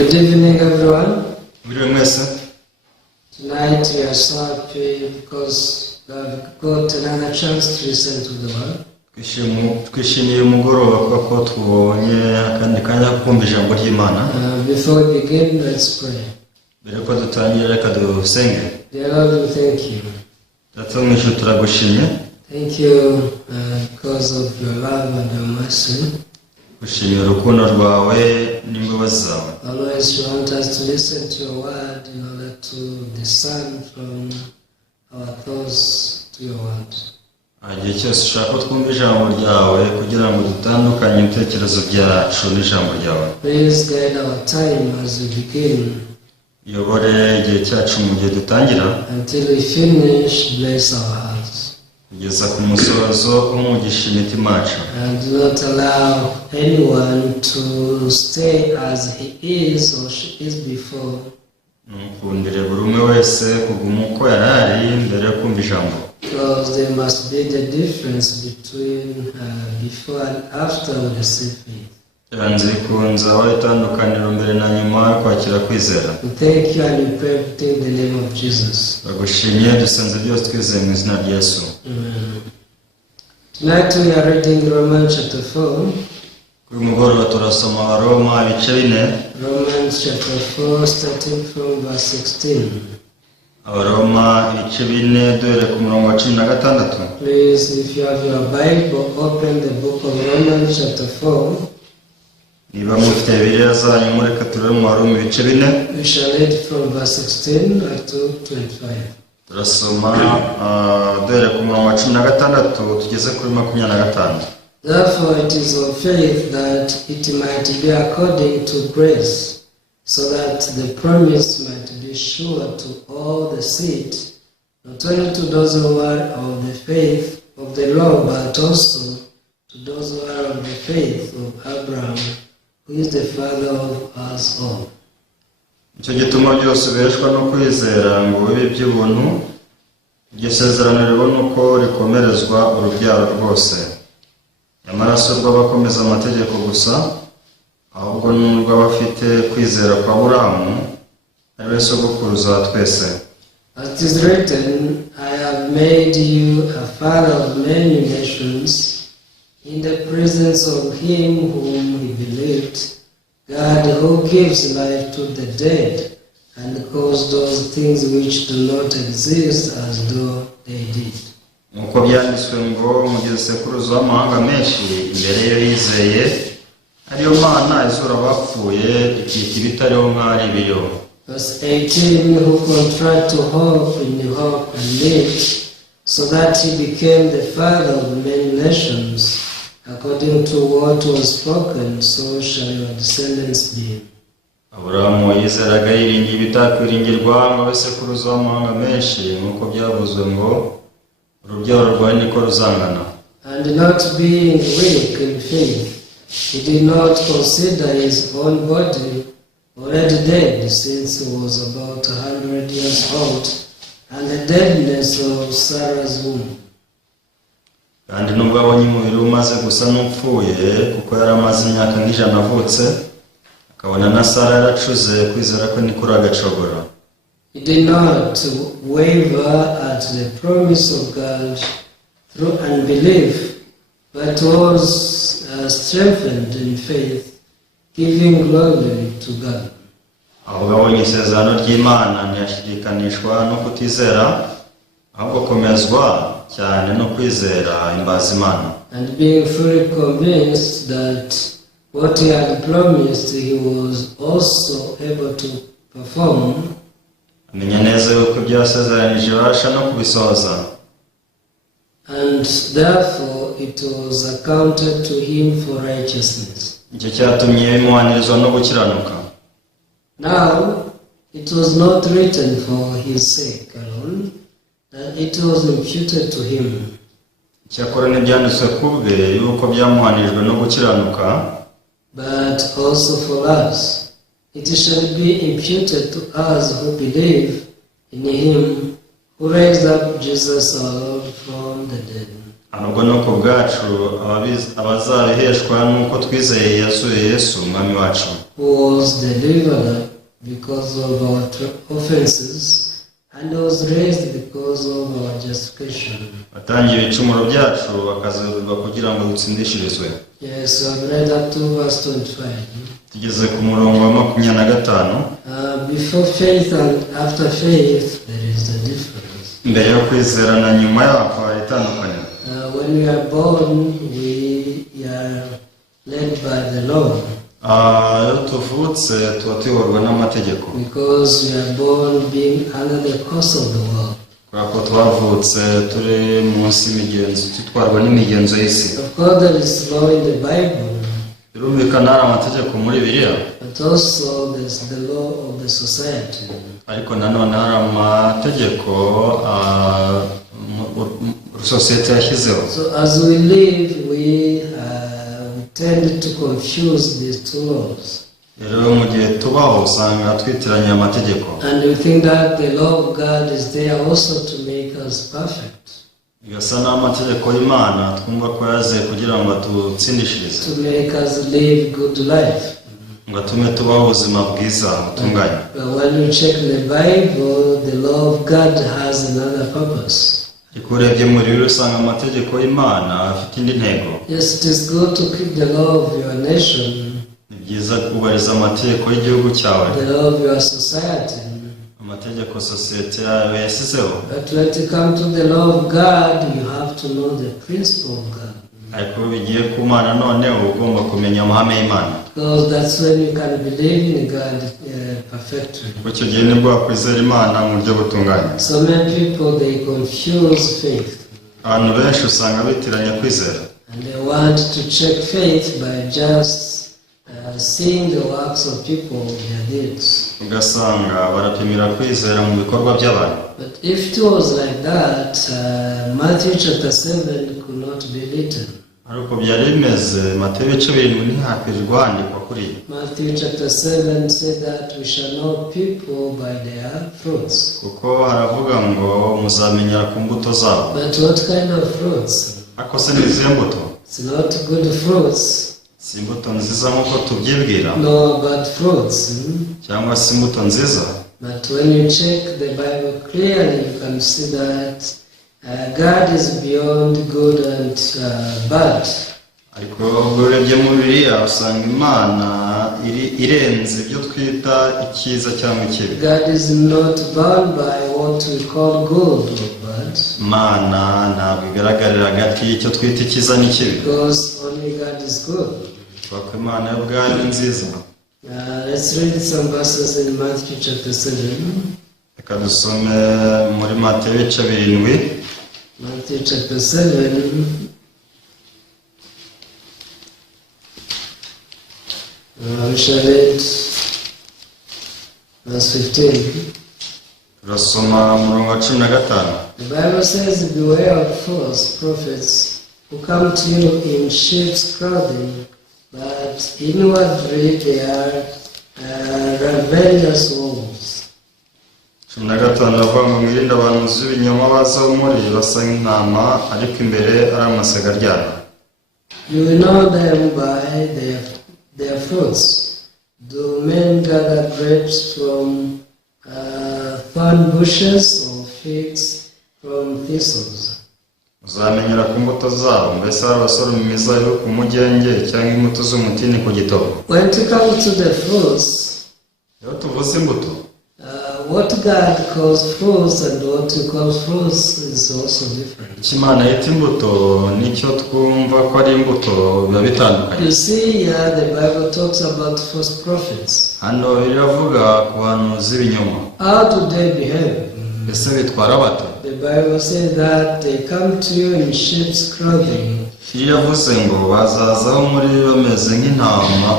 Good evening, everyone. Tonight we are so happy because we have got another chance to listen to the word. Before we begin, let's pray. Dear Lord, we thank you. Thank you because of your love and your mercy. Always you want us to listen to your word in order to discern from our thoughts to your word. Please guide our time as we begin. Until we finish, bless our hearts. And do not allow anyone to stay as he is or she is before. Because there must be the difference between before and after we receive faith. We thank you and we pray in the name of Jesus. Amen. Tonight we are reading Romans chapter 4. Romans chapter 4 starting from verse 16. Please, if you have your Bible, open the book of Romans chapter 4. We shall read from verse 16 up to 25. Therefore it is of faith that it might be according to grace, so that the promise might be sure to all the seed, not only to those who are of the faith of the law, but also to those who are of the faith of Abraham, who is the father of us all. Icyo gituma byose beshwa no kwizera ngo bibe by'ubuntu, iryo sezerano ribona uko rikomerezwa urubyaro rwose. Amaraso rw'abakomeza amategeko gusa, ahubwo n'urw'abafite kwizera kwa Aburahamu, ari we sogokuruza twese. As it is written, I have made you a father of many nations, in the presence of him whom he believed, God who gives life to the dead, and calls those things which do not exist as though they did. Nuko byanditswe ngo mugeze sekuruza w'amahanga menshi imbere yo yizeye, ariyo Mana izura abapfuye ikita ibitariho nk'ari ibiriho. Verse 18, who contract to hope in hope and lived, so that he became the father of many nations. According to what was spoken, so shall your descendants be. Aburahamu yizeraga yiringiye ibitakwiringirwa ngo abe sekuruza w'amahanga menshi, nk'uko byavuzwe ngo urubyaro rwawe niko ruzangana. And not being weak in faith, he did not consider his own body already dead, since he was about 100 years old, and the deadness of Sarah's womb. Kandi nubwo abonye umubiri umaze gusa n'upfuye, kuko yari amaze imyaka nk'ijana avutse, akabona na Sara yaracuze, kwizera ko nikuri agacogora. He did not waver at the promise of God through unbelief, but was strengthened in faith, giving glory to God. Ahubwo abonye isezerano ry'Imana ntiyashidikanishwa no kutizera, ahubwo komezwa cyane no kwizera imbaza Imana. And being fully convinced that what he had promised he was also able to perform. Amenya neza yuko ibyo yasezeranije babasha no kubisohoza. And therefore it was accounted to him for righteousness. Icyo cyatumye bimuhanirizwa no gukiranuka. Now it was not written for his sake alone, that it was imputed to him. Cyakora ntibyanditswe kubwe yuko byamuhanirijwe no gukiranuka, but also for us. It shall be imputed to us who believe in him who raised up Jesus our Lord from the dead. ahubwo no ku bwacu abazabiheshwa nuko twizeye yazuye Yesu umwami wacu, who was delivered because of our offenses and was raised because of our justification. watangiye ibicumuro byacu bakazurwa kugira ngo dutsindishirizwe. Yes, I've read up to verse 25. Tugeze ku murongo wa 25. Before faith and after faith, there is a difference. Mbere yo kwizera na nyuma yaho hari itandukaniro. When we are born, we are led by the Lord. Iyo tuvutse tuba tuyoborwa n'amategeko. Because we are born being under the curse of the world. Kubera ko twavutse turi munsi y'imigenzo, tutwarwa n'imigenzo y'isi. Of course, there is law in the Bible. Birumvikana hari amategeko muri Bibiliya. But also there's the law of the society. Ariko nanone hari amategeko sosiyete yashyizeho. So as we live, we tend to confuse these two laws. Rero mu gihe tubaho usanga twitiranya amategeko. And we think that the law of God is there also to make us perfect. Igasa n'amategeko y'Imana twumva ko yaze kugira ngo tutsindishirize. To make us live good life. Ngo atume tubaho ubuzima bwiza butunganye. But when you check the Bible, the law of God has another purpose. Ariko urebye muri Bibiliya usanga amategeko y'Imana afite indi ntego. Yes, it is good to keep the law of your nation. Ni byiza kubahiriza amategeko y'igihugu cyawe. The law of your society. Amategeko sosiyete yawe yashyizeho. But when you come to the law of God, you have to know the principle of God. Ariko bigiye ku Mana none ugomba kumenya amahame y'Imana. Because that's when you can believe in God perfectly. Icyo gihe nibwo wakwizera Imana mu buryo butunganye. So many people, they confuse faith. Abantu benshi usanga bitiranya kwizera. And they want to check faith by just seeing the works of people, their deeds. Ugasanga barapimira kwizera mu bikorwa by'abantu. But if it was like that, Matthew chapter 7 could not be written. Ariko byari bimeze Mateyo 7 ntihakwirirwa handikwa kuri. Matthew chapter 7 said that we shall know people by their fruits. Kuko haravuga ngo muzamenyera ku mbuto zabo. But what kind of fruits? Ako se ni izihe mbuto? It's not good fruits. Si imbuto nziza nk'uko tubyibwira. No, bad fruits. Cyangwa si imbuto nziza. But when you check the Bible clearly, you can see that God is beyond good and bad. Ariko ubwo urebye mu Bibiliya usanga Imana irenze ibyo twita icyiza cyangwa ikibi. God is not bound by what we call good or bad. Imana ntabwo igaragarira hagati y'icyo twita icyiza n'ikibi. Because only God is good. Kuko Imana yo ubwayo ni nziza. Let's read some verses in Matthew chapter 7. Reka dusome muri Mateyo 7. Matthew chapter 7. We shall read verse 15. Turasoma umurongo wa 15. The Bible says, beware of false prophets who come to you in sheep's clothing, but inwardly they are ravenous wolves. 15 bavuga ngo mwirinde abantu z'ibinyoma baza muri basa nk'intama ariko imbere ari amasega aryana. You will know them by their fruits. Do men gather grapes from thorn bushes or figs from thistles? Uzamenyera ku mbuto zabo, mbese hari abasoroma imizabibu ku mugenge cyangwa imbuto z'umutini ku gitobo. When it comes to the fruits, iyo tuvuze imbuto, what God calls fruits and what we call fruits is also different. icyo Imana yita imbuto n'icyo twumva ko ari imbuto biba bitandukanye. You see here the Bible talks about false prophets. Hano biravuga ku bantu z'ibinyoma. How do they behave? Ese bitwara bate? The Bible says that they come to you in sheep's clothing. Yavuze ngo bazazaho muri bameze nk'intama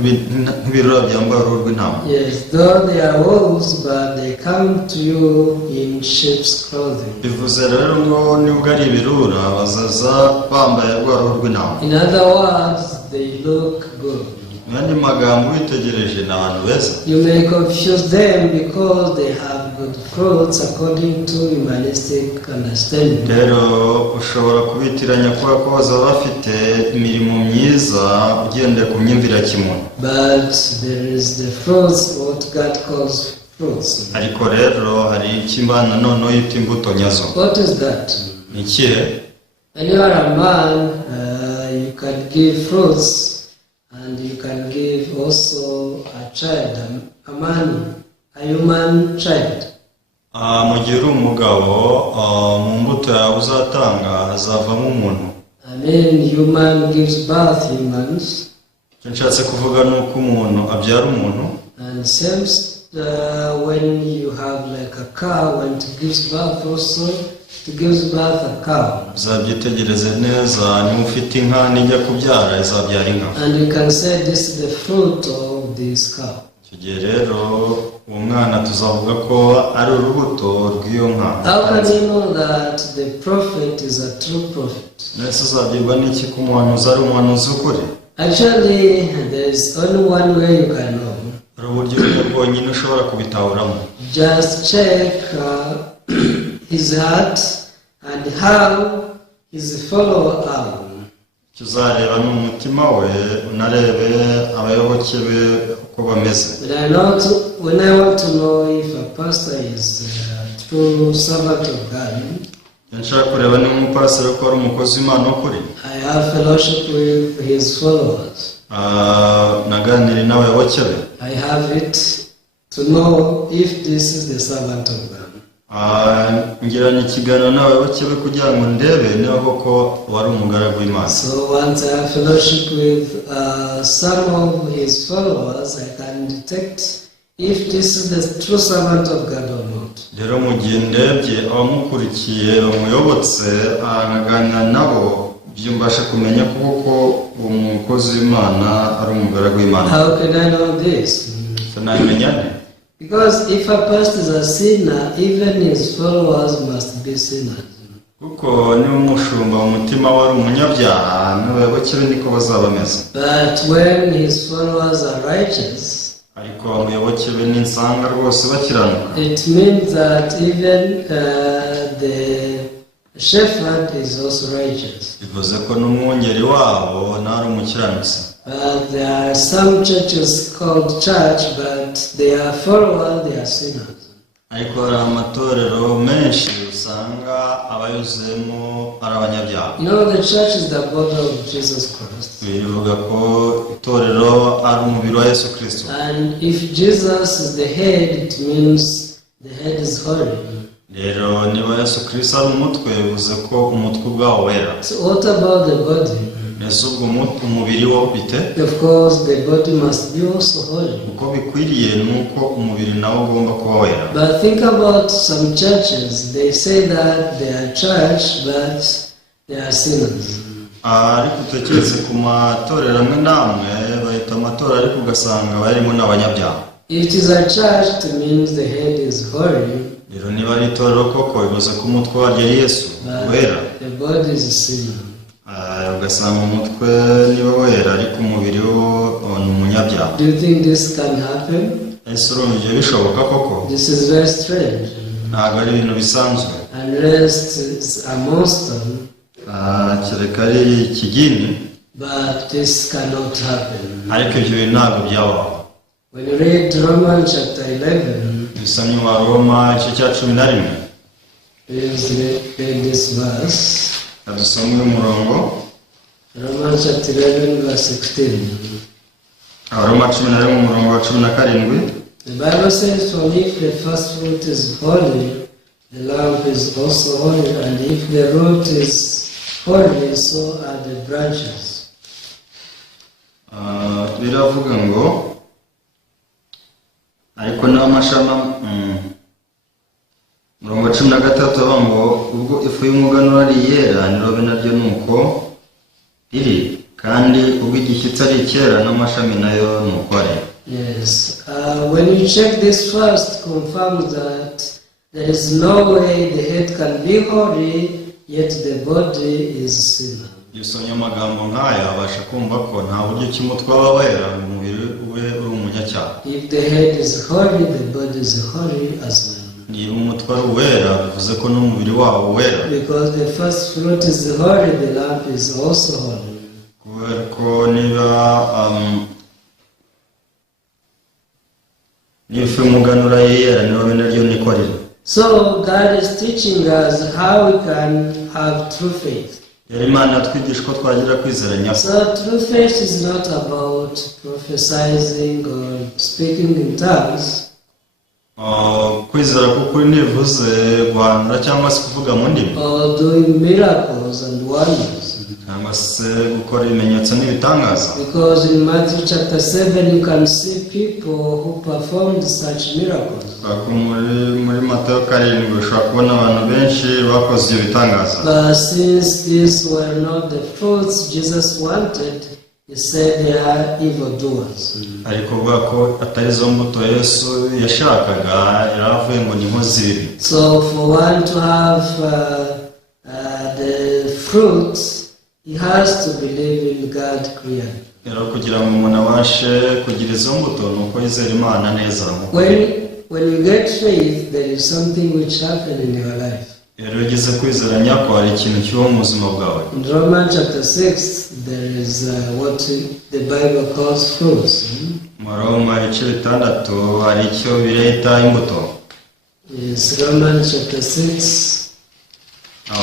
nk'ibirura byambaye uruhu rw'intama. Yes, though they are wolves, but they come to you in sheep's clothing. Bivuze rero ngo nibwo ari ibirura bazaza bambaye rwa ruhu rw'intama. In other words, they look good. mu yandi magambo witegereje ni abantu beza. You may confuse them because they have good fruits according to humanistic understanding. Rero ushobora kubitiranya kubera ko bazaba bafite imirimo myiza ugendeye ku myumvire ya kimuntu. But there is the fruits, what God calls fruits. Ariko rero hari icyo Imana noneho yita imbuto nyazo. What is that? Ni ikihe? When you are a man, you can give fruits and you can give also a child, a man, a human child. Mu gihe uri umugabo, mu mbuto yawe uzatanga hazavamo umuntu. I mean, human gives birth humans. Icyo nshatse kuvuga ni uko umuntu abyara umuntu. And same when you have like a cow, when it gives birth also, it gives birth a cow. Uzabyitegereze neza, niba ufite inka nijya kubyara izabyara inka. And you can say this is the fruit of this cow. Icyo gihe rero uwo mwana tuzavuga ko ari urubuto rw'iyo nka. How can you know that the prophet is a true prophet? Nese uzabyirwa n'iki ko umuhanuzi ari umuhanuzi ukuri? Actually, there is only one way you can know. Hari uburyo bumwe bwonyine ushobora kubitahuramo. Just check his heart and how his follower are. Icyo uzareba ni umutima we, unarebe abayoboke be uko bameze. When I want to know if a pastor is a true servant of God, nshaka kureba niba umupasiteri ko ari umukozi w'Imana ukuri. I have fellowship with his followers. Naganire n'abayoboke be. I have it to know if this is the servant of God. Ngirana ikiganiro n'abayoboke be kugira ngo ndebe niba koko wari umugaragu w'Imana. So once I have fellowship with some of his followers, I can detect if this is the true servant of God or not. Rero mu gihe ndebye abamukurikiye bamuyobotse anaganira nabo byumbasha kumenya koko umukozi w'Imana ari umugaragu w'Imana. How can I know this? Nabimenya nte? Because if a pastor is a sinner, even his followers must be sinners. Kuko niba umushumba umutima wari umunyabyaha n'abayoboke be niko bazaba bameze. But when his followers are righteous, ariko abayoboke be n'insanga rwose bakiranuka. It means that even the shepherd is also righteous. Bivuze ko n'umwungeri wabo ntari umukiranutsi. There are some churches called church, but their followers, they are sinners. Ariko hari amatorero menshi usanga abayuzemo ari abanyabyaha. You know, the church is the body of Jesus Christ. Bivuga ko itorero ari umubiri wa Yesu Kristo. And if Jesus is the head, it means the head is holy. Rero niba Yesu Kristo ari umutwe bivuze ko umutwe ubwawo wera. So what about the body? Ese ubwo umubiri wo bite? Of course, the body must be also holy. Uko bikwiriye nuko umubiri nawo ugomba kuba wera. But think about some churches. They say that they are church, but they are sinners. Ariko utekereze ku matorero amwe n'amwe bahita amatorero ariko ugasanga barimo n'abanyabyaha. If it is a church, it means the head is holy. Rero niba ari itorero koko bivuze ko umutwe waryo ari Yesu wera. The body is a sinner. Ugasanga umutwe niba wera ariko umubiri wo ni umunyabyaha. Do you think this can happen? Ese urumva ibyo bishoboka koko? This is very strange. Ntabwo ari ibintu bisanzwe. Unless it's a monster. Kereka ari ikigini. But this cannot happen. Ariko ibyo bintu ntabwo byabaho. When you read Romans chapter 11, dusomye mu Roma igice cya 11. please read this verse. Dusomye umurongo. Romans chapter 11 verse 16. Roma 11 umurongo wa 17. The Bible says, for if the first fruit is holy, the lamp is also holy, and if the root is holy, so are the branches. Biravuga ngo ariko n'amashami umurongo wa 13 avuga ngo ubwo ifu y'umuganura ari yera nirobe naryo nuko iri kandi ubwo igishyitsi ari icyera n'amashami nayo nuko ari. Yes. When you check this first, confirms that there is no way the head can be holy, yet the body is sinner. iyo usomye amagambo nk'aya abasha kumva ko nta buryo ki umutwe waba wera mu mubiri we uri umunyacyaha. If the head is holy, the body is holy as well. Niba umutwe ari uwera bivuze ko n'umubiri wabo wera. Because the first fruit is holy, the lamp is also holy. Kubera ko niba ifu y'umuganura yera niba bene ryo niko riri. So God is teaching us how we can have true faith. Yari Imana atwigisha ko twagira kwizera nyako. So true faith is not about prophesying or speaking in tongues. Kwizera k'ukuri ntibivuze guhanura cyangwa se kuvuga mu ndimi. Or doing miracles and wonders. Cyangwa se gukora ibimenyetso n'ibitangaza. Because in Matthew chapter 7 you can see people who performed such miracles. Muri Matayo 7 ushobora kubona abantu benshi bakoze ibyo bitangaza. But since these were not the fruits Jesus wanted, he said they are evildoers. Ariko vuga ko atari zo mbuto Yesu yashakaga, yaravuye ngo ni inkozi z'ibibi. So for one to have the fruits, he has to believe in God clearly. Rero kugira ngo umuntu abashe kugira izo mbuto ni uko yizera Imana neza. When you get faith, there is something which happens in your life. Rero ugeze kwizera nyako hari ikintu kiba mu buzima bwawe. In Romans chapter 6, there is what the Bible calls fruits. Mu Roma 6 hari icyo bireta imbuto. Yes, Romans chapter 6.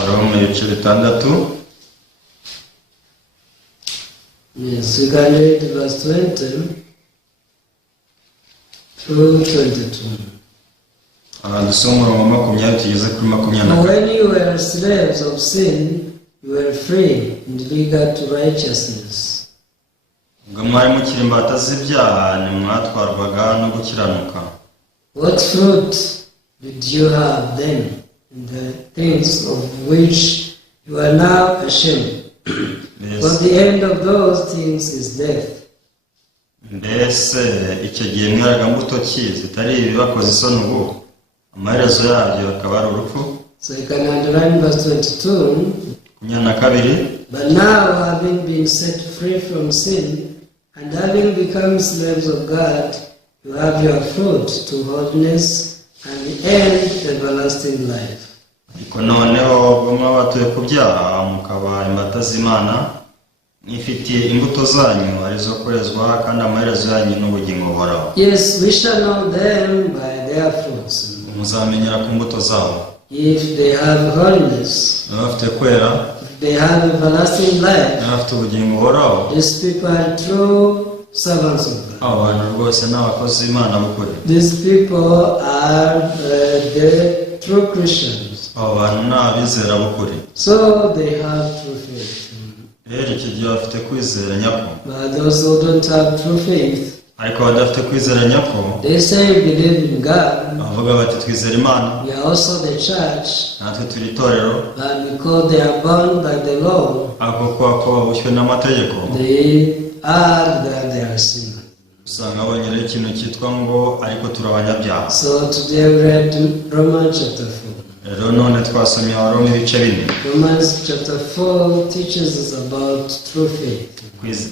Roma 6. Yes, we can read verse 20 through 22. Dusoma umurongo 20 tugeze kuri 24. When you were slaves of sin, you were free and eager to righteousness. Ubwo mwari mukiri imbata z'ibyaha nimwatwarwaga no gukiranuka. What fruit did you have then in the things of which you are now ashamed? For the end of those things is death. Mbese icyo gihe mwaraga mbuto ki zitari ibibakoze isoni ubu, amaherezo yabyo akaba ari urupfu. So you can underline verse 22. 22. But now, having been set free from sin and having become slaves of God, you have your fruit to holiness and the end everlasting life. Ariko noneho ubwo mwabatuye ku byaha mukaba imbata z'Imana, mwifitiye imbuto zanyu arizo kwezwa kandi amaherezo yanyu n'ubugingo buhoraho. Yes, we shall know them by their fruits. Muzamenyera ku mbuto zabo. If they have holiness, bafite kwera, if they have everlasting life, bafite ubugingo buhoraho, these people are true servants of God. Abantu rwose n'abakozi b'Imana b'ukuri. These people are the true Christians. Abantu n'abizera b'ukuri. So they have true faith. Rero icyo gihe bafite kwizera nyako. But those who don't have true faith, ariko badafite kwizera nyako, they say believe in God. bavuga bati twizera Imana. We are also the church. Natwe turi itorero. But because they are bound by the law, ariko ko babushywe n'amategeko, they are sinners. usanga abonye ikintu cyitwa ngo ariko turi abanyabyaha. So today we read Romans chapter 4. Rero none twasomye Abaroma 4. Romans chapter 4 teaches us about true faith.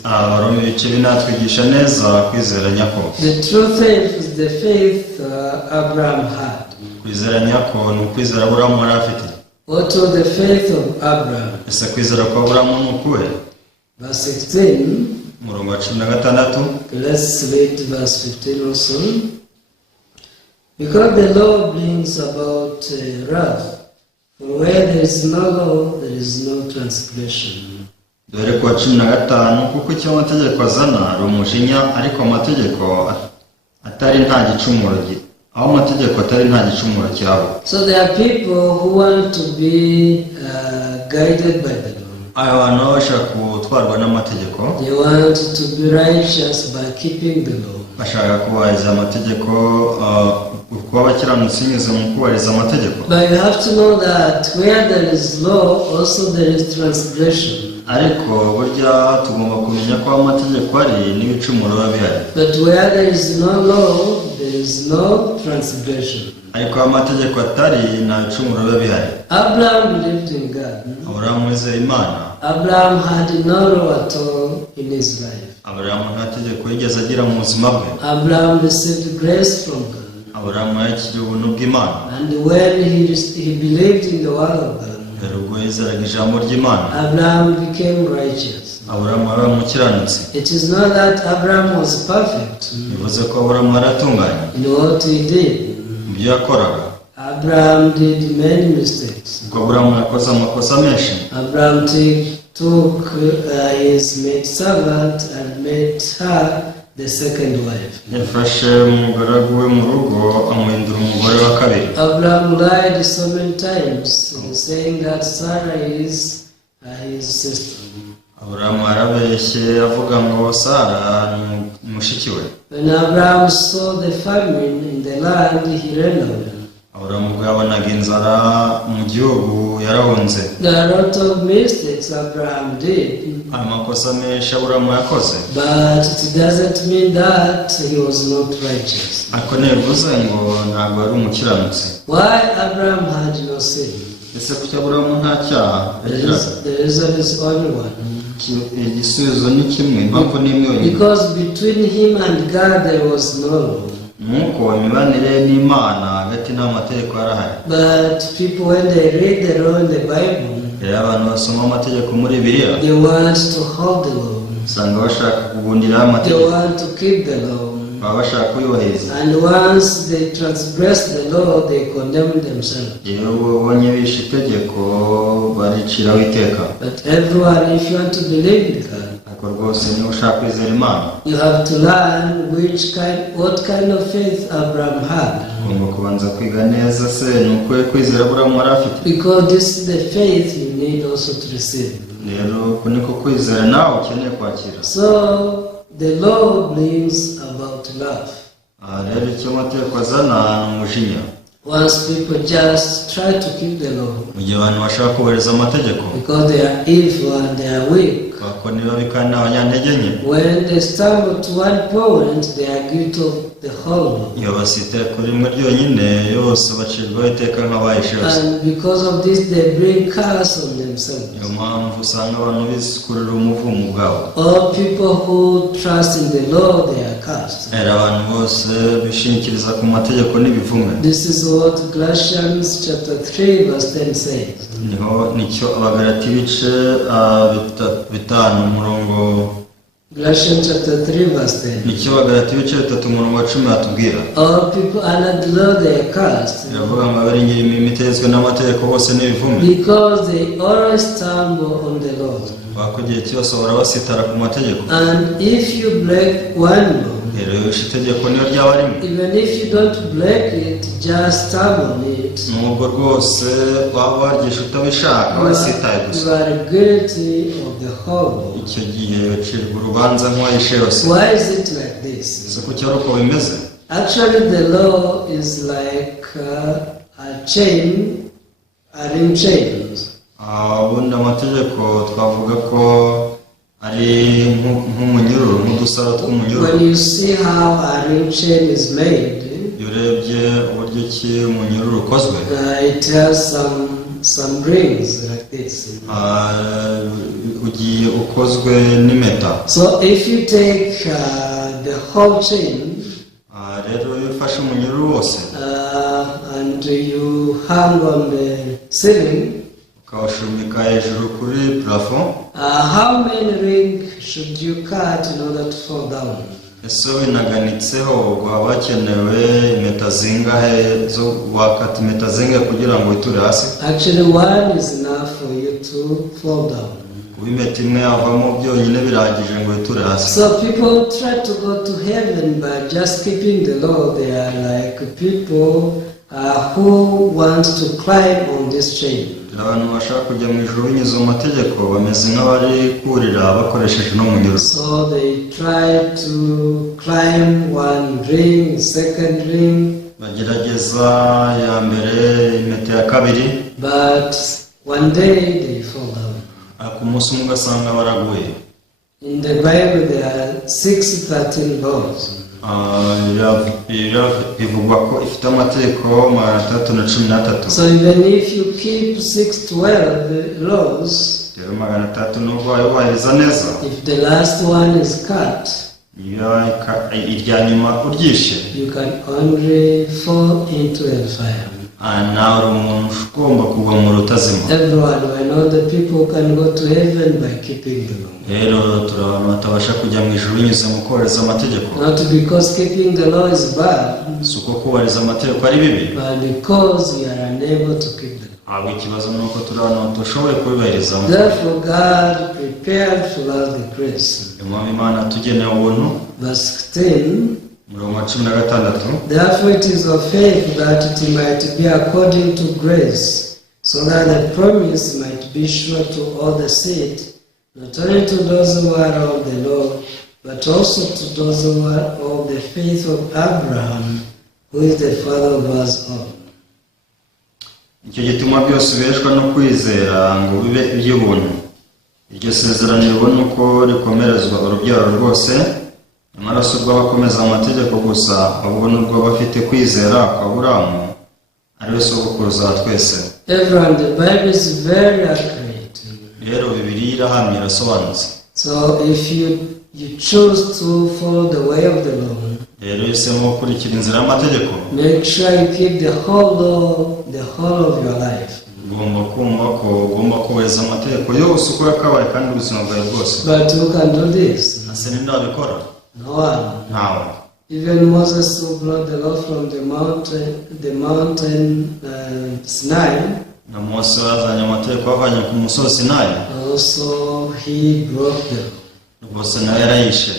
Abaroma 4 atwigisha neza kwizera nyako. The true faith is the faith Abraham had. Kwizera nyako ni ukwizera Aburahamu yari afite. What was the faith of Abraham? Ese kwizera kwa Aburahamu ni ukuhe? Verse 16. Umurongo wa 16. Let's read verse 15 also. Because the law brings about wrath, for where there is no law, there is no transgression. Dore ku wa 15 kuko icyo amategeko azana ari umujinya, ariko amategeko atari nta gicumuro aho amategeko atari nta gicumuro cyabo. So there are people who want to be guided by the law. Abantu bashaka gutwarwa n'amategeko. They want to be righteous by keeping the law. Bashaka kubahiriza amategeko, kuba abakiranutsi binyuze mu kubahiriza amategeko. But you have to know that where there is law, also there is transgression. Ariko burya tugomba kumenya ko amategeko ari n'ibicumuro biba bihari. But where there is no law, there is no transgression. Ariko amategeko atari nta bicumuro biba bihari. Abraham believed in God. Aburahamu yizeye Imana. Abraham had no law at all in his life. Aburahamu nta tegeko yigeze agira mu buzima bwe. Abraham received grace from God. Aburahamu yakiriye ubuntu bw'Imana. And when he believed in the word of God, ubwo yizeraga ijambo ry'Imana, Abraham became righteous. Aburahamu yari umukiranutsi. It is not that Abraham was perfect bivuze ko Aburahamu yari atunganye in what he did. mu byo yakoraga. Abraham did many mistakes. ubwo Aburahamu yakoze amakosa menshi. Abraham took his maidservant and made her the second wife. yafashe umugaragu we mu rugo amuhindura umugore wa kabiri. Abraham lied so many times, saying that Sarah is his sister. Aburahamu yarabeshye avuga ngo Sara ni mushiki we. When Abraham saw the famine in the land, he ran away. Aburahamu ubwo yabonaga inzara mu gihugu yarahunze. There are a lot of mistakes Abraham did, amakosa menshi Aburahamu yakoze, but it doesn't mean that he was not righteous. ariko ntibivuze ngo ntabwo ari umukiranutsi. Why Abraham had no sin? ese kuki Aburahamu nta cyaha yagiraga? The reason is only one. igisubizo ni kimwe, impamvu ni imwe yonyine. Because between him and God there was no law. nuko imibanire n'Imana hagati n'amategeko yarahari. But people, when they read the law in the Bible, rero abantu basoma amategeko muri Bibiliya they want to hold the law. usanga bashaka kugundira They amategeko, want to keep the law. baba bashaka kuyubahiriza. And once they transgress the law, they condemn themselves. iyo babonye bishe itegeko bariciraho iteka. But everyone, if you want to believe in God, ariko rwose niba ushaka kwizera Imana you have to learn what kind of faith Abraham had. ugomba kubanza kwiga neza se ni ukwiye kwizera Aburahamu yari afite. Because this is the faith you need also to receive. rero uku niko kwizera nawe ukeneye kwakira. So the law brings about love. rero icyo amategeko azana ni umujinya. Once people just try to keep the law, mu gihe abantu bashaka kubahiriza amategeko because they are evil and they are weak, bakora niba bikana n'abanyantege nke, when they stumble to one point, they are guilty of the whole law. iyo basitaye kuri rimwe ryonyine yose bacirwaho iteka nk'abahishe yose. And because of this, they bring curse on themselves. niyo mpamvu usanga abantu bisukurira umuvumo ubwabo. All people who trust in the law, they are cursed. rero abantu bose bishingikiriza ku mategeko n'ibivumwe. This is what Galatians chapter 3 verse 10 says. nicyo Abagalati ibice bitanu umurongo. Galatians chapter 3 verse 10. nicyo Abagalati ibice bitatu umurongo wa 10 atubwira. All people under the law, they are cursed, iravuga ngo abarengera imirimo itegetswe n'amategeko bose n'ibivumwe, because they always stumble on the law. bako igihe cyose bahora basitara ku mategeko. And if you break one law, rero itegeko niyo ryaba rimwe, even if you don't break it, just stumble on it, nubwo rwose waba wargisha utabishaka wasitaye you gusa, are guilty of the whole law. icyo gihe bacirwa urubanza nk'uwahishe yose. Why is it like this? ese kuki ari uko bimeze? Actually, the law is like a ring chains. ubundi amategeko twavuga ko ari nk'umunyururu, nk'udusaro tw'umunyururu. When you see how a ring chain is made, iyo urebye uburyo ki umunyururu ukozwe, it has some rings like this. ugiye ukozwe n'impeta. So if you take the whole chain rero iyo ufashe umunyururu wose and you hang on the ceiling, ukawushumika hejuru kuri plafond, how many rings should you cut in order to fall down? ese winaganitseho ubwo haba hakenewe impeta zingahe zo wakata impeta zingahe kugira ngo witure hasi? Actually, one is enough for you to fall down. kuba impeta imwe yavamo byonyine birahagije ngo witure hasi. So people try to go to heaven by just keeping the law. They are like people who want to climb on this chain. abantu bashaka kujya mu ijuru binyuze mu mategeko bameze nk'abari kurira bakoresheje no munyururu. So they try to climb one ring, second ring, bagerageza ya mbere, impeta ya kabiri, but one day they fall down. ariko umunsi umwe ugasanga baraguye. In the Bible there are 613 laws. bivugwa ko ifite amategeko 313. So even if you keep 612 laws, metero 300 nubwo wayubahiriza neza, if the last one is cut, irya nyuma uryishe, you can only fall into a fire. nawe umuntu ugomba kugwa mu rutazima. Everyone, when all the people can go to heaven by keeping the law. Rero turabantu batabasha kujya mu ijuru binyuze mu kubahiriza amategeko, Not because keeping the law is bad, si uko kubahiriza amategeko ari bibi, but because we are unable to keep the law. ahubwo ikibazo ni uko turi abantu batashoboye kubahiriza. Therefore God prepared for us the grace. Imana Imana tugeneye ubuntu. Verse 10, Murongo 16. therefore it is of faith that it might be according to grace, so that the promise might be sure to all the seed, not only to those who are of the law, but also to those who are of the faith of Abraham, who is the father of us all. Icyo gituma byose beshwa no kwizera ngo bibe iby'ubuntu. Iryo sezerano ribona uko rikomerezwa urubyaro rwose, amaraso rw'abakomeza amategeko gusa, ahubwo n'urwo bafite kwizera kwa Aburahamu, ari we sogokuruza wa twese. Everyone, the Bible is very accurate. Rero Bibiliya irahamye irasobanutse. So if you choose to follow the way of the law, rero isemo gukurikira inzira y'amategeko, make sure you keep the whole law, the whole of your life. ugomba kumva ko ugomba kubahiriza amategeko yose uko yakabaye kandi ubuzima bwawe bwose. But who can do this? Ese ni nde wabikora? No one. Ntawe. Even Moses, who brought the law from the mountain Sinai, na Mose wazanye amategeko avanye ku musozi Sinayi, also he broke the law. rwose nawe yarayishe.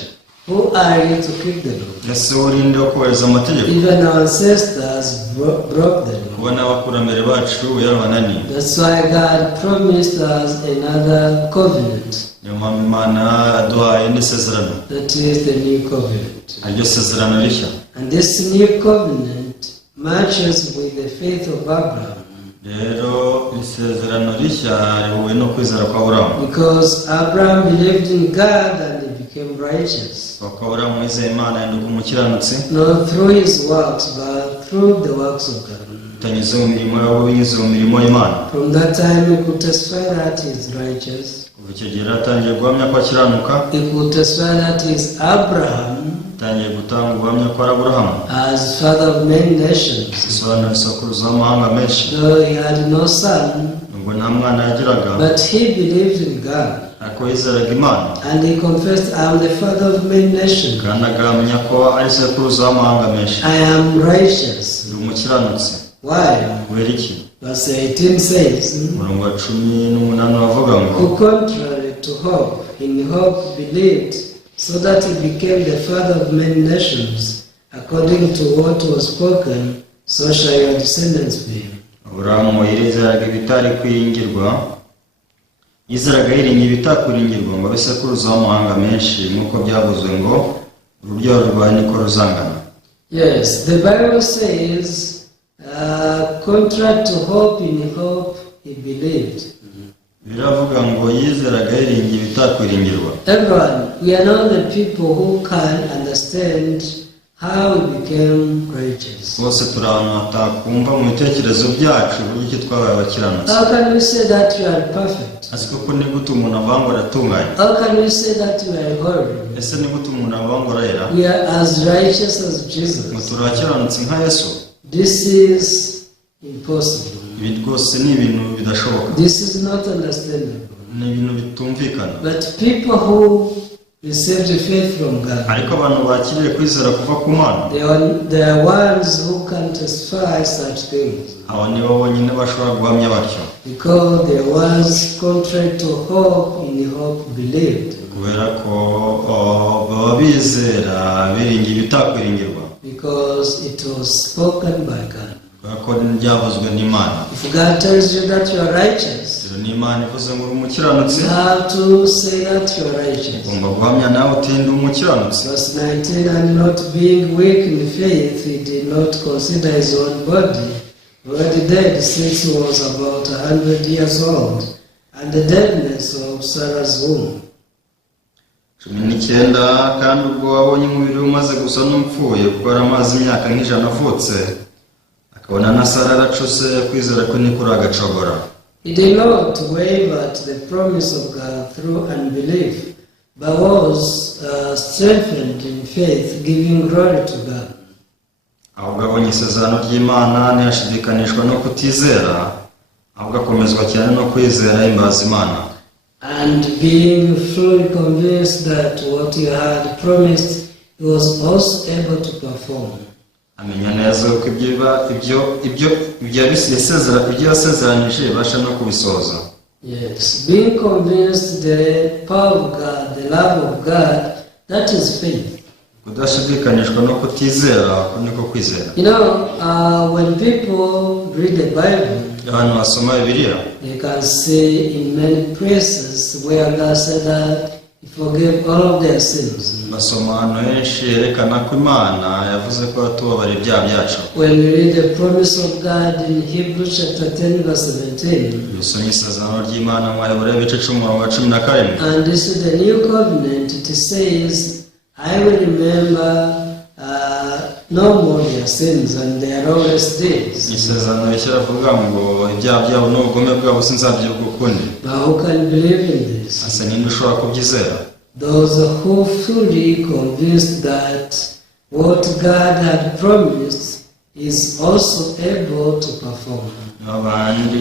Who are you to keep the law? Ese urinde wo kubahiriza amategeko? Even our ancestors broke the law. Kubona abakurambere bacu yarabananiye. That's why God promised us another covenant. Niyo mpamvu Imana yaduhaye indi sezerano, That is the new covenant. ariryo sezerano rishya. And this new covenant matches with the faith of Abraham. Rero isezerano rishya rihuye no kwizera kwa Aburahamu, Because Abraham believed in God and he became righteous. kuko Aburahamu yizeye Imana ahinduka umukiranutsi, Not through his works, but through the works of God. bitanyuze mu mirimo yabo, binyuze mu mirimo y'Imana. From that time he could testify that he is righteous. Kuva icyo gihe atangiye guhamya ko akiranuka, He could testify that he is Abraham atangiye gutanga ubuhamya ko ari Aburahamu, as father of many nations. bisobanura isekuruza w'amahanga menshi. Though he had no son, Nubwo nta mwana yagiraga, but he believed in God. ariko yizeraga Imana, And he confessed, I am the father of many nations. kandi agahamya ko ari sekuruza w'amahanga menshi. I am righteous. Ndi umukiranutsi. Why? Kubera iki? Verse 18 says, Umurongo wa 18 wavuga ngo, who contrary to hope, in hope believed, so that he became the father of many nations, according to what was spoken, so shall your descendants be. Aburahamu yizeraga ibitari kwingirwa, yizeraga yiringiye ibitakuringirwa ngo abe sekuruza w'amahanga menshi, nk'uko byavuzwe ngo urubyaro rwawe niko ruzangana. Yes, the Bible says, contrary to hope, in hope he believed. Biravuga ngo yizeraga yiringiye ibitakwiringirwa. Everyone, we are not the people who can understand how we became righteous. Bose turi abantu batakumva mu bitekerezo byacu uburyo ki twabaye abakiranutsi. How can we say that you are perfect? Ese koko ni gute umuntu avuga ngo aratunganye? How can we say that you are holy? Ese ni gute umuntu avuga ngo arera? We are as righteous as Ngo Jesus. turi abakiranutsi nka Yesu? This is impossible. Ibi rwose ni ibintu bidashoboka, This is not understandable. ni ibintu bitumvikana. But people who received the faith from God, Ariko abantu bakiriye kwizera kuva ku Mana, they are ones who can testify such things. aba ni bo bonyine bashobora guhamya batyo, Because they are ones contrary to hope, in hope believed. kubera ko baba bizera biringiye ibitakwiringirwa, Because it was spoken by God. kubera ko byavuzwe n'Imana. If God tells you that you are righteous, Rero n'Imana ivuze ngo uri umukiranutsi, you have to say that you are righteous. ugomba guhamya nawe uti ndi umukiranutsi. Verse 19, and not being weak in faith, he did not consider his own body already dead since he was about 100 years old, and the deadness of Sarah's womb. 19 kandi ubwo wabonye umubiri umaze gusa n'upfuye kuko yari amaze imyaka nk'ijana avutse, akabona na Sara aracuse, kwizera kwe niko uragacogora. He did not waver at the promise of God through unbelief, but was strengthened in faith, giving glory to God. ahubwo abonye isezerano ry'Imana ntiyashidikanishwa no kutizera, ahubwo akomezwa cyane no kwizera imbaza Imana. And being fully convinced that what he had promised, he was also able to perform. Amenya neza ko ibyo yasezeranije ibasha no kubisoza. Yes, being convinced the power of God, the love of God, that is faith. Kudashidikanishwa no kutizera ko niko kwizera. You know, when people read the Bible, abantu basoma Bibiliya, you can see in many places where God said that He forgave all of their sins. basoma ahantu henshi yerekana ko Imana yavuze ko yatubabara ibyaha byacu. When we read the promise of God in Hebrews chapter 10 verse 17, dusomye isezerano ry'Imana mu Baheburayo ibice 10:17, and this is the new covenant, it says, I will remember no more their sins and their lawless deeds. isezerano rishiravuga ngo ibyaha byabo n'ubugome bwabo sinzabyibuka ukundi. But who can believe in this? ase ninde ushobora kubyizera? Those who fully convinced that what God had promised is also able to perform. abandi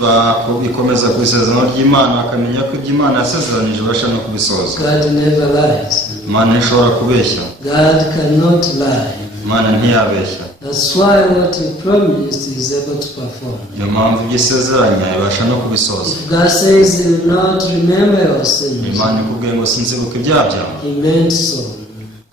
bakomeza ku isezerano ry'Imana bakamenya ko ibyo Imana yasezeranije basha no kubisoza. God never lies. Imana ishobora kubeshya, God cannot lie. Imana ntiyabeshya. That's why what He promised He is able to perform. niyo mpamvu ibyo isezeranya ibasha no kubisoza. If God says He will not remember your sins, Imana ikubwiye ngo sinzibuka ibyaha byawe, He meant so.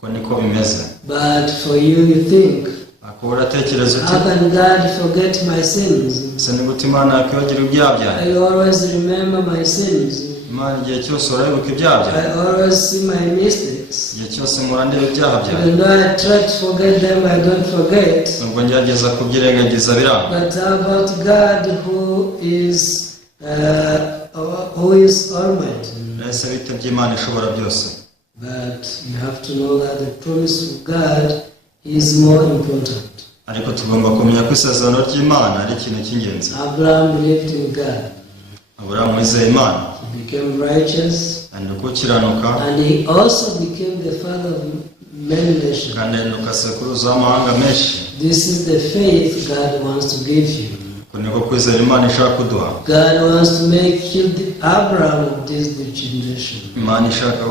ko niko bimeze. But for you, you think, ako uratekereza uti how can God forget my sins? se ni gute Imana yakwibagira ibyaha byawe? I always remember my sins. Imana igihe cyose urabibuka ibyaha byawe, I always see my mistakes. igihe cyose murandeba ibyaha byawe. Even though I try to forget them, I don't forget. nubwo ngerageza kubyirengagiza biranga. But how about God who is Almighty? ese bite by'Imana ishobora byose? But you have to know that the promise of God is more important. ariko tugomba kumenya ko isezerano ry'Imana ari ikintu cy'ingenzi. Abraham believed in God. Aburahamu wizeye Imana He became righteous, kandi gukiranuka, and he also became the father of many nations. kandi ahinduka sekuruza w'amahanga menshi. This is the faith God wants to give you. ko niko kwizera Imana ishaka kuduha. God wants to make you the Abraham of this generation. Imana ishaka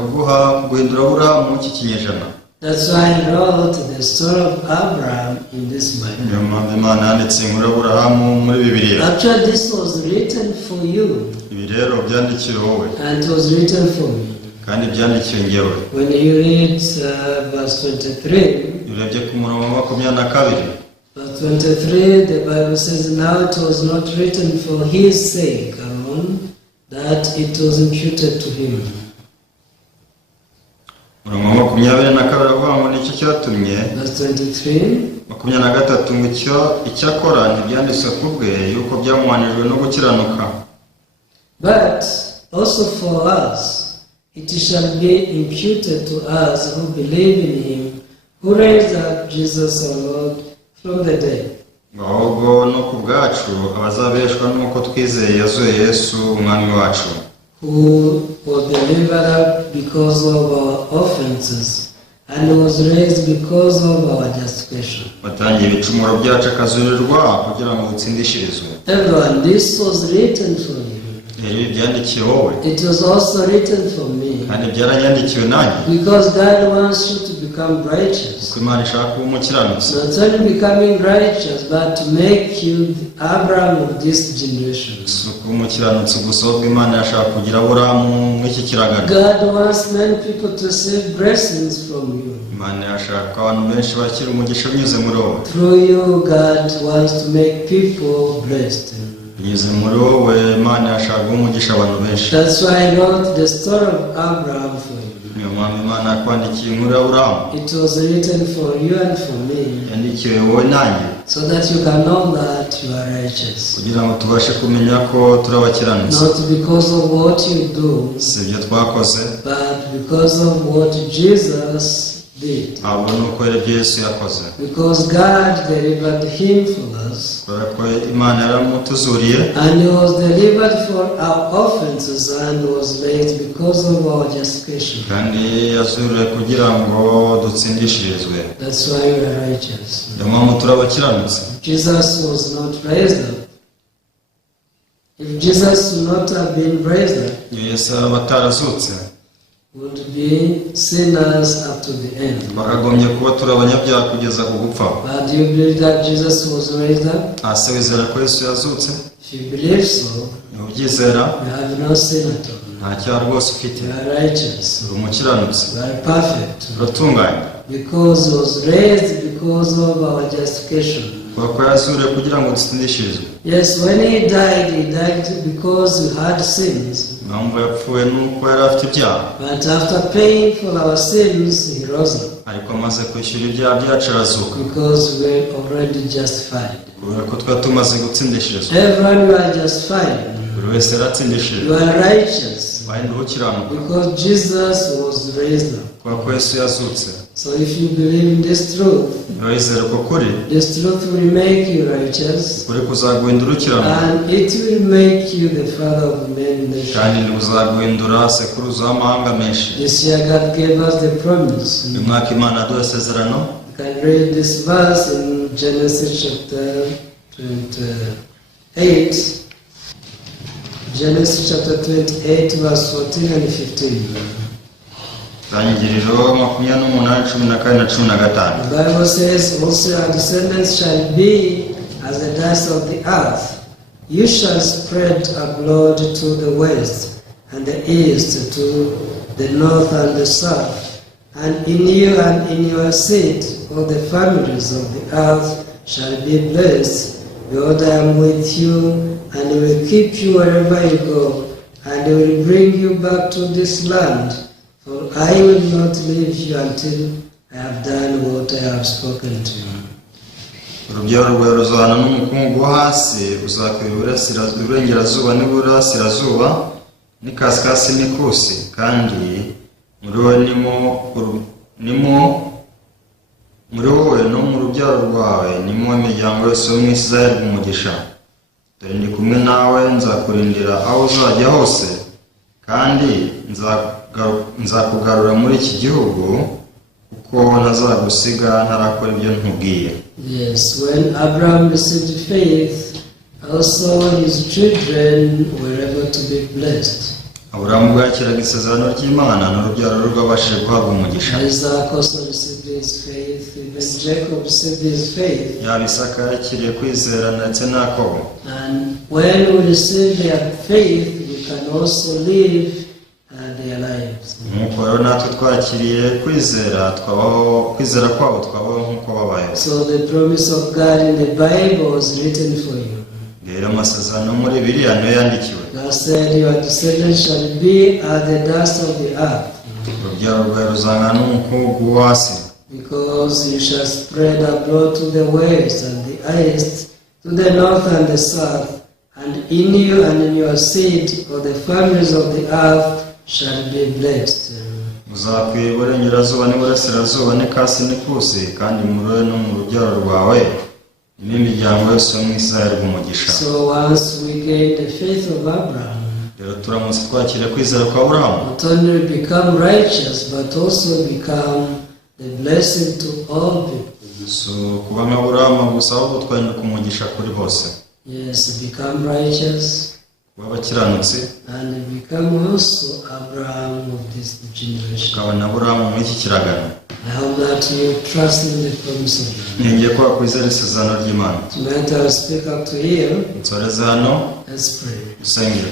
guhindura Aburahamu mu iki kinyejana. That's why He wrote the story of Abraham in this Bible. niyo mpamvu Imana yanditse inkuru y'Aburahamu muri Bibiliya. Actually, this was written for you, ibi rero byandikiwe wowe and it was written for me. kandi byandikiwe ngewe. When you read verse 23, urebye ku murongo wa 22, verse 23, the Bible says, now it was not written for his sake alone, that it was imputed to him. umurongo wa 22 avuga ngo nicyo cyatumye. Verse 23, 23 ngo icyakora ntibyanditswe ku bwe yuko byamuhanijwe no gukiranuka, but also for us it shall be imputed to us who believe in him, who raised up Jesus our Lord from the dead. ahubwo no ku bwacu abazabeshwa n'uko twizeye yazuye Yesu umwami wacu, who was delivered up because of our offenses, and was raised because of our justification. watangiye ibicumuro byacu akazurirwa kugira ngo utsindishirizwe. Everyone, this was written for you. rero ibi byandikiwe wowe It was also written for me. kandi byaranyandikiwe nanjye, Because God wants you to become righteous. kuko Imana ishaka kuba umukiranutsi. Not only becoming righteous, but to make you the Abraham of this generation. si ukuba umukiranutsi gusa, ahubwo Imana yashaka kugira Aburahamu nk'iki kiragano. God wants many people to receive blessings from you. Imana yashaka abantu benshi bakira umugisha binyuze muri wowe. Through you, God wants to make people blessed. binyuze muri wowe Imana yashaka guha umugisha abantu benshi. That's why I wrote the story of Abraham for you. niyo mpamvu Imana yakwandikiye inkuru y'Aburahamu, It was written for you and for me, yandikiwe wowe nanjye, so that you can know that you are righteous. kugira ngo tubashe kumenya ko turi abakiranutsi. Not because of what you do, si ibyo twakoze, but because of what Jesus did. ntabwo ni uko ibyo Yesu yakoze, Because God delivered him for us, kubera ko Imana yaramutuzuriye and he was delivered for our offenses and was raised because of our justification. kandi yazuriwe kugira ngo dutsindishirizwe. That's why we are righteous. Niyo mpamvu turi abakiranutsi. Jesus was not raised up. If Jesus would not have been raised up, Iyo Yesu yaba atarazutse, would be sinners up to the end. bakagombye kuba turi abanyabyaha kugeza ku gupfa. But do you believe that Jesus was raised up? Ese wizera ko Yesu yazutse? If you believe so, Niba ubyizera, you have no sin at all. nta cyaha rwose ufite, You are righteous. uri umukiranutsi, You are perfect. uratunganye, Because he was raised because of our justification. kubera ko yazuriwe kugira ngo dutsindishirizwe. Yes, when he died because we had sins. Impamvu yapfuye ni uko yari afite ibyaha, But after paying for our sins, he rose up. ariko amaze kwishyura ibyaha byacu arazuka, Because we were already justified. kubera ko twari tumaze gutsindishirizwa. Everyone, you are justified. Buri wese You yaratsindishirijwe, are righteous. wahenda ukiranuka, Because Jesus was raised up. kubera ko Yesu yazutse. So if you believe in this truth, Niba wizera uko kuri, this truth will make you righteous. kuri kuzaguhindura ukiranuka, And it will make you the father of many nations. kandi ntibuzaguhindura sekuruza w'amahanga menshi. This year God gave us the promise. Uyu mwaka Imana yaduha isezerano. You can read this verse in Genesis chapter 28. Genesis chapter 28 verse 14 and 15. Itangiriro 28:14-15. The Bible says, also our descendants shall be as the dust of the earth. You shall spread abroad to the west and the east, to the north and the south. And in you and in your seed all the families of the earth shall be blessed. Behold, I am with you, and I will keep you wherever you go, and I will bring you back to this land. For I will not leave you until I have done what I have spoken to you. Urubyaro rwawe ruzahana n'umukungu wo hasi, uzakwira iburengerazuba n'iburasirazuba n'ikasikasi n'ikusi, kandi muri wowe no mu rubyaro rwawe nimo imiryango yose yo mu isi izaherwa umugisha. Dore ndi kumwe nawe, nzakurindira aho uzajya hose, kandi nzakugarura muri iki gihugu, kuko ntazagusiga ntarakora ibyo nkubwiye. Yes, when Abraham received faith, also his children were able to be blessed. Aburahamu ubwo yakiraga isezerano ry'Imana, n'urubyaro rwe rwabashije guhabwa umugisha. Isaac also received his faith, even Jacob received his faith. Yaba Isaka yakiriye kwizera ndetse na Yakobo. And when we receive their faith, we can also live their lives. Nk'uko rero natwe twakiriye kwizera kwabo twabaho nk'uko babayeho. So the promise of God in the Bible was written for you. Rero amasezerano muri Bibiliya niyo yandikiwe. God said, your descendants shall be as the dust of the earth. Urubyaro rwawe ruzangana n'umukungu wo hasi. Because you shall spread abroad to the west and the east, to the north and the south, and in you and in your seed all the families of the earth shall be blessed. Uzakwira iburengerazuba n'iburasirazuba n'ikasi n'ikusi, kandi muri wowe no mu rubyaro rwawe nimo imiryango yose yo mu isi izaherwa umugisha. So once we gain the faith of Abraham, rero turamutse twakiriye kwizera kwa Aburahamu, not only become righteous but also become the blessing to all people. so kuba nka Aburahamu gusa, ahubwo twahinduka umugisha kuri bose. Yes, become righteous kuba abakiranutsi, and become also Abraham of this generation. tukaba na Aburahamu muri iki kiragano. I hope that you trust in the promise of God. Ngiye kwa kwizera isezerano ry'Imana. Tonight I will speak up to you. Nsoreze hano Let's pray. dusenge.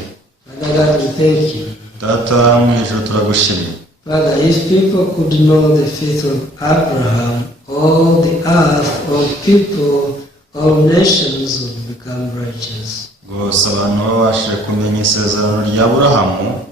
Father God, we thank you. Data mu ijuru turagushimye. Father, if people could know the faith of Abraham, all the earth, all people, all nations would become righteous. Gusa abantu babashije kumenya isezerano rya Aburahamu,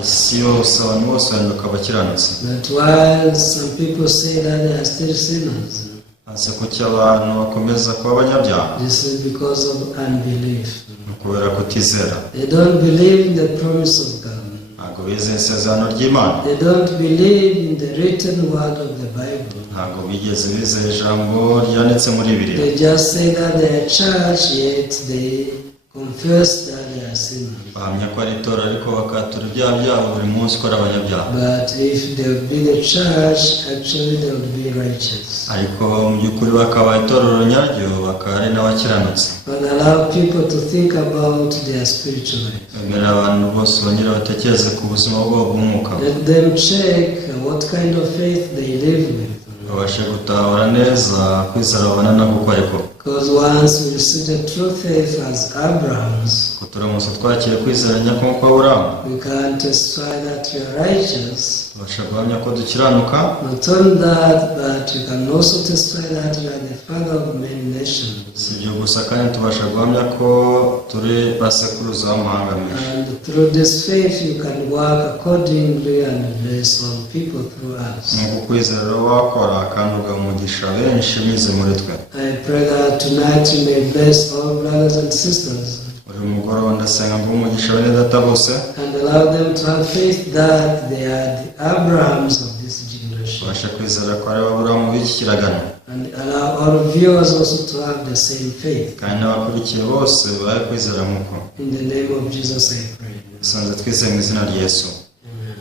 isi yose abantu bose bahinduka abakiranutsi. But while some people say that they are still sinners, Ase kuki abantu bakomeza kuba abanyabyaha? this is because of unbelief. Kubera kutizera. They don't believe in the promise of God. Ntabwo bizeye isezerano ry'Imana. They don't believe in the written word of the Bible. Ntabwo bigeze bizeye ijambo ryanditse muri Bibiliya. They just say that they are church, yet they confess that they are sinners. Bahamya ko ari itora ariko bakatura ibyaha byabo buri munsi ko ari abanyabyaha. But if they would be the church, actually they would be righteous. Ariko mu by'ukuri bakaba itorero nyaryo bakaba ari n'abakiranutsi. But allow people to think about their spiritual life. Bemera abantu bose bongera batekereze ku buzima bwabo bw'umwuka. Let them check what kind of faith they live with. Babashe gutahura neza kwizera babana nako uko ariko. Because once we receive the true faith as Abraham's, Ko turamutse twakira kwizera nyako nk'uko Aburahamu, we can testify that we are righteous. tubasha guhamya ko dukiranuka. Not only that, but we can also testify that we are the father of many nations. Si ibyo gusa kandi tubasha guhamya ko turi basekuruza w'amahanga menshi. And through this faith, you can work accordingly and bless all people through us. Nuko kwizera rero wakora kandi ugamugisha benshi bize muri twe. I pray that tonight you may bless all brothers and sisters Buri mugoroba ndasenga ngo umugisha bene data bose, and allow them to have faith that they are the Abrahams of this generation. babashe kwizera ko ari Aburahamu b'iki kiragano. And allow all viewers also to have the same faith. Kandi n'abakurikiye bose babe kwizera nk'uko. In the name of Jesus I pray. Dusanze twizeye mu izina rya Yesu. Amen.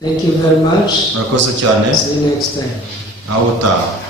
Thank you very much. Murakoze cyane. See you next time. Nawe utaha.